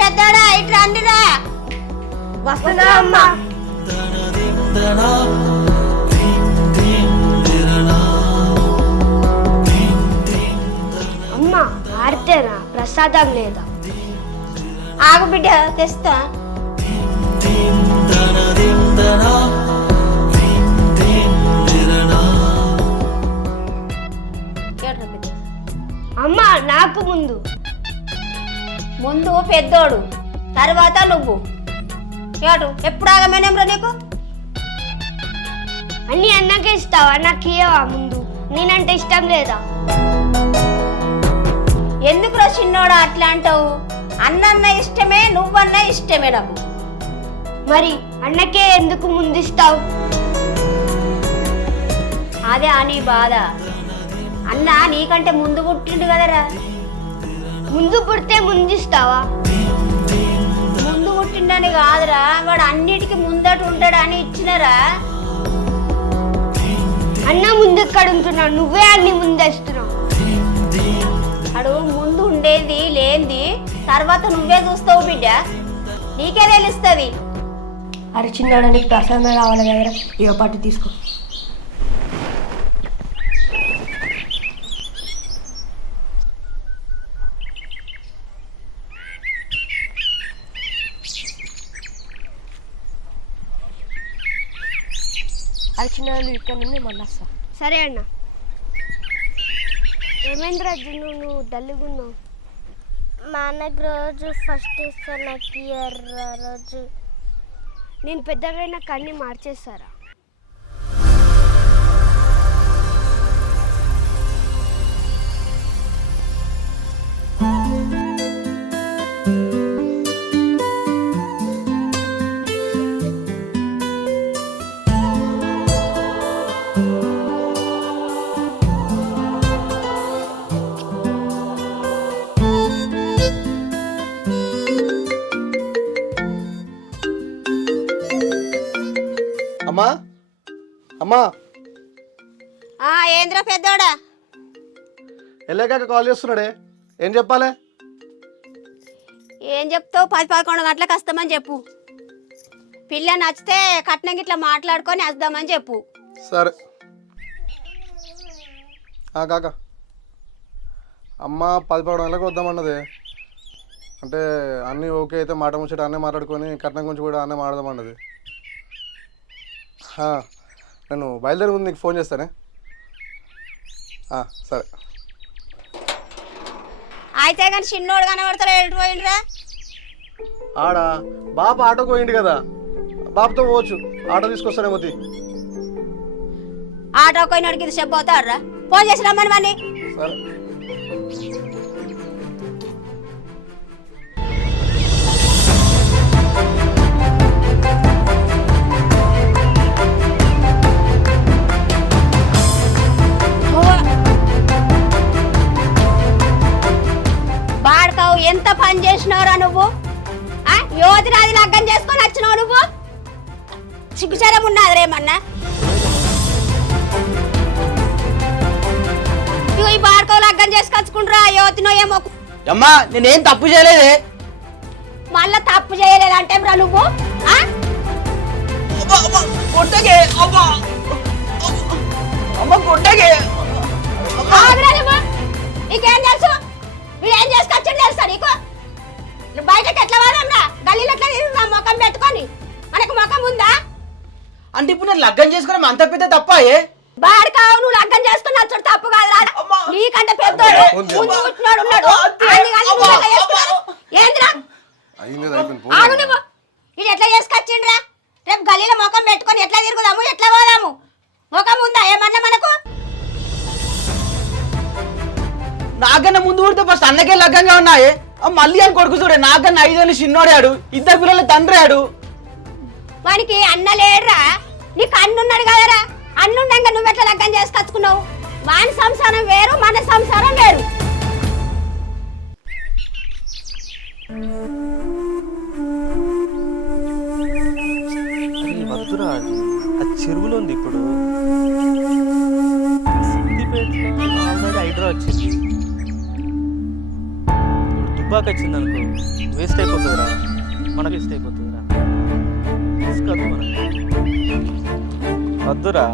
పెద్దోడా ఇటు రండిరా. వస్తున్నా అమ్మా. అమ్మా ఆడితేనా ప్రసాదం లేదా? ఆగు బిడ్డ తెస్తా. అమ్మా నాకు ముందు పెద్దోడు, తర్వాత నువ్వు. ఏడు ఎప్పుడు ఆగమేనేమ్రా నీకు? అన్ని అన్నకే ఇస్తావా? నాకు ఇయ్యవా ముందు? నేనంటే ఇష్టం లేదా? ఎందుకురా చిన్నోడా అట్లా అంటావు? అన్నన్న ఇష్టమే, నువ్వన్న ఇష్టమే నాకు. మరి అన్నకే ఎందుకు ముందు ఇస్తావు? అదే అని బాధ. అన్న నీకంటే ముందు పుట్టిండు కదరా. ముందు పుడితే ముందు ఇస్తావా? ముందు పుట్టిండని కాదురా, వాడు అన్నిటికీ ముందట ఉంటాడని ఇచ్చినరా. అన్న ముందు ఎక్కడ ఉంటున్నావు? నువ్వే అన్ని ముందేస్తున్నావు. అడు ముందు ఉండేది లేంది తర్వాత నువ్వే చూస్తావు బిడ్డ, నీకే తెలుస్తుంది. అరే చిన్నాడు, నీకు ప్రసాదం కావాలి కదరా, ఇక పట్టు తీసుకో. అది చిన్నాడు ఇక్కడ నుండి మళ్ళీ వస్తా. సరే అన్న. ఏమైంది రాజు, నువ్వు డల్లుగున్నావు? మా అన్నకు రోజు ఫస్ట్ ఇస్తాను, నాకు ఇయర్రా రోజు. నేను పెద్దగా నాకు అన్ని మార్చేస్తారా? అమ్మా అమ్మా, ఏంద్రా పెద్దోడా? వెళ్ళాక కాల్ చేస్తున్నాడే, ఏం చెప్పాలి? ఏం చెప్తావు? 10-11 గంటలకు వస్తామని చెప్పు. పిల్ల నచ్చితే కట్నం గిట్లా మాట్లాడుకొని వద్దామని చెప్పు. సరే కాక అమ్మ 10-11 గంటలకు వద్దామన్నది. అంటే అన్నీ ఓకే అయితే మాట ముచ్చట అన్నీ మాట్లాడుకొని కట్నం గురించి కూడా అన్నీ మాట్లాడదామన్నది. నేను బయలుదేరి ముందు నీకు ఫోన్ చేస్తానే. సరే అయితే కానీ చిన్నోడు కనబడతాడు, వెళ్ళిపోయిండ్రా. ఆడా బాప ఆటోకి పోయింది కదా, బాబుతో పోవచ్చు, ఆటో తీసుకొస్తానేమో. ఆటో పోయినోడికి ఇది చెప్పు అవుతాడ్రా. ఫోన్ చేసి రమ్మని మని. సరే బాడకావు ఎంత పని చేసినావురా నువ్వు? యువతిరాది లగ్గం చేసుకొని వచ్చినావు నువ్వు. సిగ్గుచరం ఉన్నది రేమన్నా. ఈ బాడకావు లగ్గం చేసుకొచ్చుకుంటురా యువతినో ఏమో. అమ్మా నేనేం తప్పు చేయలేదే. మళ్ళా తప్పు చేయలేదంటే రా నువ్వు. కొట్టగే అమ్మా, అమ్మ కొట్టగే. నీకేం తెలుసు? వీడు ఏం చేసుకొచ్చాడు తెలుసా నీకు? బయటకి ఎట్లా వాదాంరా? గల్లీలో ఎట్లా ముఖం పెట్టుకొని? మనకు ముఖం ఉందా? అంటే ఇప్పుడు నేను లగ్గం చేసుకుని అంత పెద్ద తప్పాయే. బాడకావు నువ్వు లగ్గం చేసుకుని వచ్చాడు తప్పు కాదు రా. నీకంటే పెద్దోడు ముందు పుట్టినాడు ఉన్నాడు. ఏంద్రా ఆగు నువ్వు. వీడు ఎట్లా చేసుకొచ్చిండ్రా? రేపు గల్లీలో ముఖం పెట్టుకొని ఎట్లా తిరుగుదాము, ఎట్లా పోదాము? ముఖం ఉందా ఏమన్నా మనకు? నాకన్నా ముందు పుడితే ఫస్ట్ అన్నకే లగ్గంగా ఉన్నాయే. మళ్ళీ అని కొడుకు చూడే, నాకన్నా 5 ఏళ్ళు చిన్నోడాడు, 2 పిల్లల తండ్రి ఆడు. వానికి అన్న లేడురా, నీకు అన్నున్నాడు కదరా. అన్నుండగా నువ్వెట్లా లగ్గం చేసుకొచ్చుకున్నావు? వాని సంసారం వేరు, మన సంసారం వేరు. వద్దురా, అది చెరువులో ఉంది. ఇప్పుడు సిద్దిపేటలో ఆల్రెడీ హైడ్రా వచ్చింది. దుబ్బాక వచ్చింది అనుకో వేస్ట్ అయిపోతుందిరా, మనకు వేస్ట్ అయిపోతుందిరా. తీసుకోదు మనకు వద్దురా.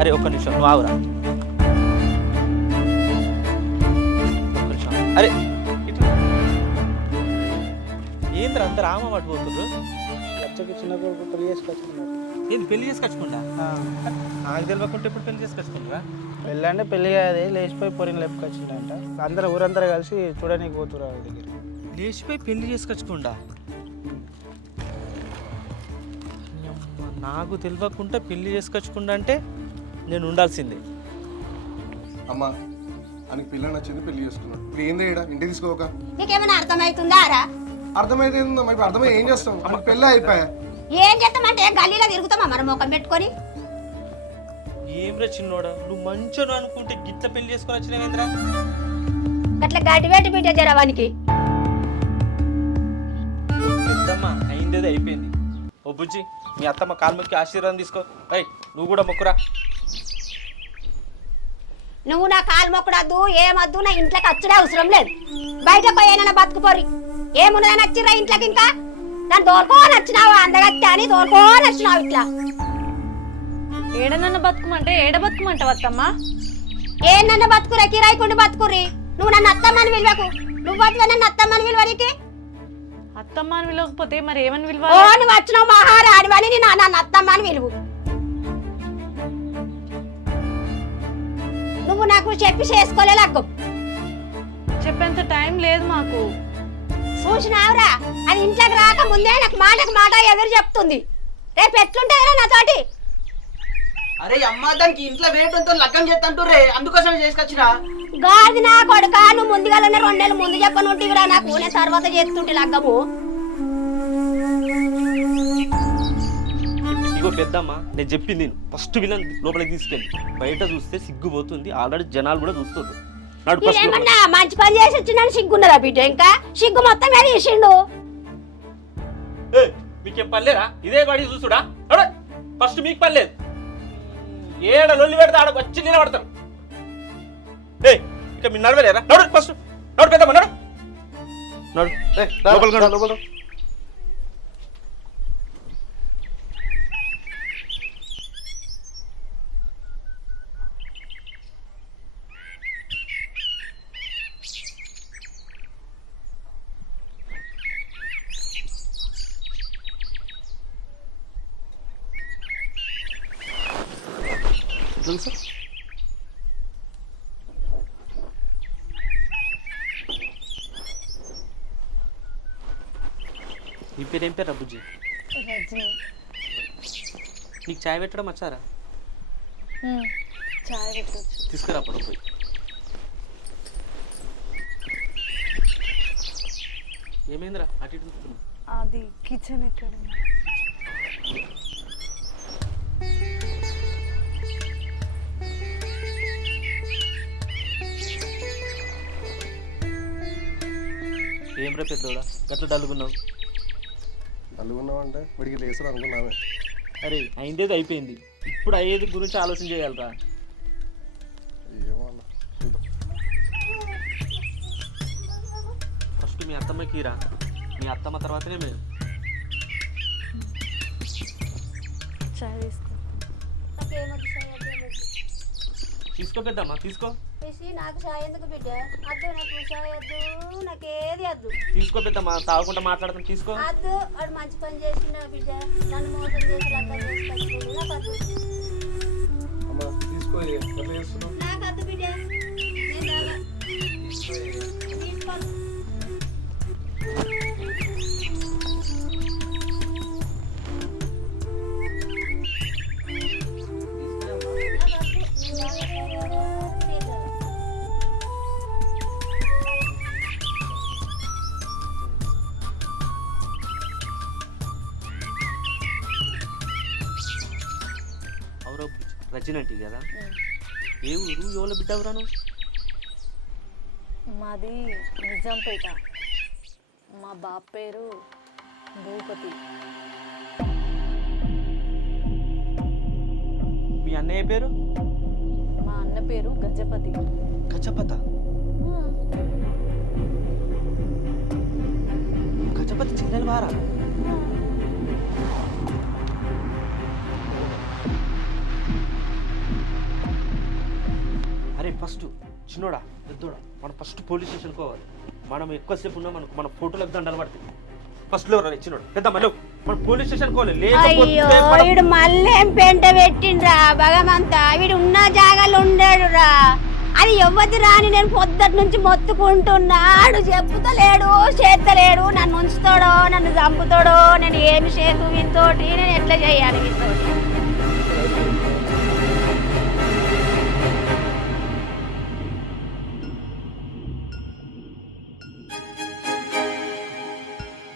అరే ఒక్క నిమిషం నువ్వు ఆవురా, ఒక్క నిమిషం. అరే ఇట్లా ఏంద్ర అందరు ఆమె పట్టుకుపోతున్నారు. చిన్న కొడుకు పెళ్లి చేసుకొచ్చుకున్నారు. ఏంది పెళ్లి చేసుకొచ్చుకుంటా? నాకు తెలియకుంటే ఇప్పుడు పెళ్లి చేసుకొచ్చుకుంటారా? పెళ్ళి అంటే పెళ్లి కాదు, లేచిపోయి పొరిని లేపుకొచ్చిందంట. అందరూ ఊరంతా కలిసి చూడడానికి పోతున్నారు ఆవిడ దగ్గర. లేచిపోయి పెళ్లి చేసుకొచ్చుకుంటా? నాకు తెలియకుండా పెళ్లి చేసుకొచ్చుకుంటా అంటే నేను ఉండాల్సిందే. అమ్మా ఆయనకి పిల్ల నచ్చింది, పెళ్లి చేసుకున్నాడు. ఇప్పుడు ఏంది ఈడ ఇంటికి తీసుకోక? నీకేమైనా అర్థమవుతుందా రా? అర్థమైతే ఏందమ్మా, ఇప్పుడు అర్థమై ఏం చేస్తాం? ఆయనకి పెళ్ళి అయిపోయా. ఏం చేస్తామంటే గల్లీలో తిరుగుతామా మరి ముఖం పెట్టుకొని? ఏం రా చిన్నోడా, నువ్వు మంచోడు అనుకుంటే గిట్ల పెళ్లి చేసుకొని వచ్చినవేంద్రా? అట్లా గడ్డి పెట్టి బిడ్డ జరవానికి. పెద్దమ్మ అయిందేదో అయిపోయింది. ఓ బుజ్జి, మీ అత్తమ్మ కాలు మొక్కి ఆశీర్వాదం తీసుకో. అయ్ నువ్వు కూడా మొక్కురా. నువ్వు నా కాలు మొక్కడద్దు, ఏమద్దు, నా ఇంట్లోకి వచ్చుడే అవసరం లేదు. బయటకు పోయినా బతుకుపోరి. ఏమున్నదని వచ్చిర్రా ఇంట్లోకి? ఇంకా దాన్ని తోలుకోని వచ్చినావు, అందగత్తి అని తోలుకోని వచ్చినావు. ఇట్లా ఏడనన్న బతుకమంటే ఏడ బతుకమంటావు అత్తమ్మ? ఏ నన్ను బతుకురా, కిరాయికుండి బతుకుర్రి. నువ్వు నన్ను అత్తమ్మని విలువకు. నువ్వు అట్లా నన్ను అత్తమ్మని విలువనికి. అత్తమ్మ అని విలువకపోతే మరి ఏమని ఓ విలువ? నువ్వు వచ్చినావు మహారాణివని నేను నన్ను అత్తమ్మని విలువు. నువ్వు నాకు చెప్పి చేసుకోలే లగ్గం. చెప్పేంత టైం లేదు మాకు. చూసినావురా, అది ఇంట్లోకి రాక ముందే నాకు మాటకు మాట ఎదురు చెప్తుంది. రేపు ఎట్లుంటుందిరా నాతోటి? అరే అమ్మ, దానికి ఇంట్లో వేయడంతో లగ్గం చేస్తుంటుర్రే, అందుకోసమే చేసుకొచ్చిరా. గాది నా కొడుక, నువ్వు ముందుగానే 2 నెలలు ముందు చెప్పనుంటివిరా నాకు. నేను తర్వాత చేస్తుంటే లగ్గము. ఇగో పెద్దమ్మ, నేను చెప్పింది నేను ఫస్ట్ విలన్ లోపలికి తీసుకెళ్ళి. బయట చూస్తే సిగ్గుపోతుంది, ఆల్రెడీ జనాలు కూడా చూస్తారు. నాడు ఫస్ట్ ఏమన్నా మంచి పని చేసి వచ్చిందని సిగ్గున్నదా బిడ్డ? ఇంకా సిగ్గు మొత్తం మీద తీసిండు. మీకేం పనిలేరా? ఇదే వాడి చూసుడా. ఫస్ట్ మీకు పనిలేదు. ఏడ లొల్లి పెడితే ఆడ వచ్చి నిలబడతారు. ఇక మీరు నడవలేరా? నడు ఫస్ట్, నడు పెద్దమ్మ, నడు నడు. లోపలికి నడు, లోపల. తెలుసా ఈ పేరు ఏం పేరు బుజ్జి? నీకు చాయ్ పెట్టడం వచ్చారా? చాయ్ పెట్టచ్చు. తీసుకురా పడు పోయి. ఏమైందిరా అటు ఇటు చూస్తున్నావు? అది కిచెన్ ఎక్కడ? ఏం రా పెద్దోడా గట్ల డల్లుగున్నావు? డల్లుగున్నావు అంటే వీడికి లేస్తారు అనుకున్నావే. అరే అయిందేది అయిపోయింది, ఇప్పుడు అయ్యేది గురించి ఆలోచన చేయాలరా. ఏమో అన్న, చూద్దాం. ఫస్ట్ మీ అత్తమ్మకి రా, మీ అత్తమ్మ తర్వాతనే మేము. చాయ్ తీసుకో. తీసుకో పెద్దమ్మా, తీసుకో. నాకు చాయ్ ఎందుకు బిడ్డ? అద్దు, నాకు చాయ్ వద్దు, నాకేది వద్దు. తీసుకో పెద్దమ్మా, తాగకుండా మాట్లాడతాం. తీసుకో. అద్దు, వాడు మంచి పని చేసిన బిడ్డ, నన్ను మోసం చేసి లగ్గం చేసుకొచ్చుకోండి. నాకు వద్దు, అమ్మ తీసుకో. ఎట్లా చేస్తున్నావు? నాకు వద్దు బిడ్డ, నేను తాగా. తీసుకోను. రజనంటి కదా? ఏ ఊరు, ఎవరు బిడ్డవురా నువ్వు? మాది నిజాంపేట. మా బాబు పేరు భూపతి. మీ అన్నయ్య పేరు? మా అన్న పేరు గజపతి. గజపత? వారా అరే ఫస్ట్ చిన్నోడా పెద్దోడా మనం ఫస్ట్ పోలీస్ స్టేషన్ పోవాలి. మనం ఎక్కువసేపు ఉన్నా మనకు మన ఫోటోలకు దండలు పడతాయి. ఫస్ట్ లో చిన్నోడు పెద్ద మళ్ళీ మనం పోలీస్ స్టేషన్ పోవాలి. అయ్యో లేకపోతే వీడు మళ్ళీ ఏం పెంట పెట్టిండ్రా భగవంతా, వీడు ఉన్న జాగాలో ఉండడురా. అది ఎవ్వది రాని నేను పొద్దుటి నుంచి మొత్తుకుంటున్నాడు, చెప్పుతలేడు చేస్తలేడు. నన్ను ఉంచుతాడో నన్ను చంపుతాడో, నేను ఏమి చేతు వీనితోటి, నేను ఎట్లా చేయాలి వీనితోటి?